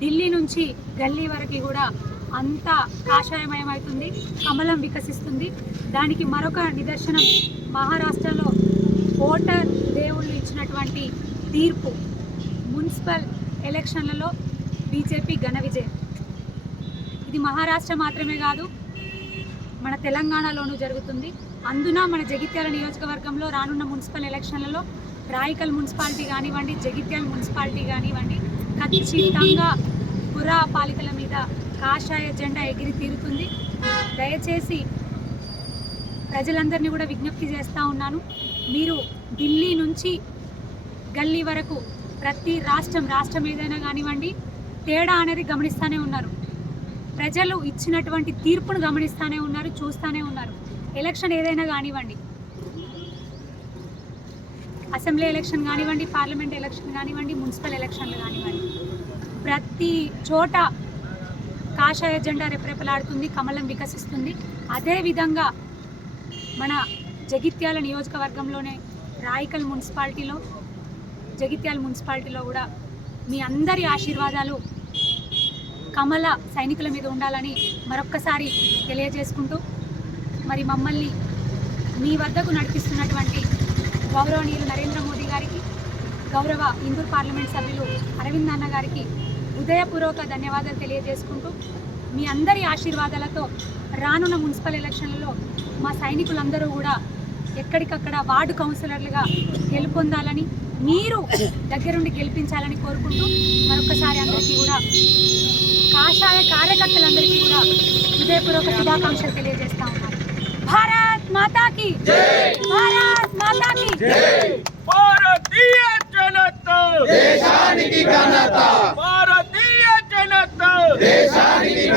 ఢిల్లీ నుంచి గల్లీ వరకు కూడా అంతా కాషాయమయమవుతుంది, కమలం వికసిస్తుంది. దానికి మరొక నిదర్శనం మహారాష్ట్రలో ఓటర్ దేవుళ్ళు ఇచ్చినటువంటి తీర్పు. మున్సిపల్ ఎలక్షన్లలో బీజేపీ ఘన విజయం. ఇది మహారాష్ట్ర మాత్రమే కాదు, మన తెలంగాణలోనూ జరుగుతుంది. అందున మన జగిత్యాల నియోజకవర్గంలో రానున్న మున్సిపల్ ఎలక్షన్లలో రాయికల్ మున్సిపాలిటీ కానివ్వండి, జగిత్యాల మున్సిపాలిటీ కానివ్వండి, ఖచ్చితంగా పురా పాలికల మీద కాషాయ జెండా ఎగిరి తీరుతుంది. దయచేసి ప్రజలందరినీ కూడా విజ్ఞప్తి చేస్తూ ఉన్నాను, మీరు ఢిల్లీ నుంచి గల్లీ వరకు ప్రతి రాష్ట్రం ఏదైనా కానివ్వండి తేడా అనేది గమనిస్తూనే ఉన్నారు. ప్రజలు ఇచ్చినటువంటి తీర్పును గమనిస్తూనే ఉన్నారు, చూస్తూనే ఉన్నారు. ఎలక్షన్ ఏదైనా కానివ్వండి, అసెంబ్లీ ఎలక్షన్ కానివ్వండి, పార్లమెంట్ ఎలక్షన్ కానివ్వండి, మున్సిపల్ ఎలక్షన్లు కానివ్వండి, ప్రతి చోట కాషాయ జెండా రెపరెపలాడుతుంది, కమలం వికసిస్తుంది. అదేవిధంగా మన జగిత్యాల నియోజకవర్గంలోనే రాయికల్ మున్సిపాలిటీలో, జగిత్యాల మున్సిపాలిటీలో కూడా మీ అందరి ఆశీర్వాదాలు కమల సైనికుల మీద ఉండాలని మరొక్కసారి తెలియజేసుకుంటూ, మరి మమ్మల్ని మీ వద్దకు నడిపిస్తున్నటువంటి గౌరవనీయులు నరేంద్ర మోదీ గారికి, గౌరవ ఇందూర్ పార్లమెంట్ సభ్యులు అరవింద్ అన్న గారికి హృదయపూర్వక ధన్యవాదాలు తెలియజేసుకుంటూ, మీ అందరి ఆశీర్వాదాలతో రానున్న మున్సిపల్ ఎలక్షన్లలో మా సైనికులందరూ కూడా ఎక్కడికక్కడ వార్డు కౌన్సిలర్లుగా గెలుపొందాలని, మీరు దగ్గరుండి గెలిపించాలని కోరుకుంటూ మరొకసారి అందరికీ కూడా కాషాయ కార్యకర్తలందరికీ కూడా హృదయపూర్వక శుభాకాంక్షలు తెలియజేస్తా ఉన్నాను. భారత్ మాతా కీ జై, భారత్ మాతా కీ జై. భారతీయ జనతా దేశానికి ఘనత, భారతీయ జనతా దేశానికి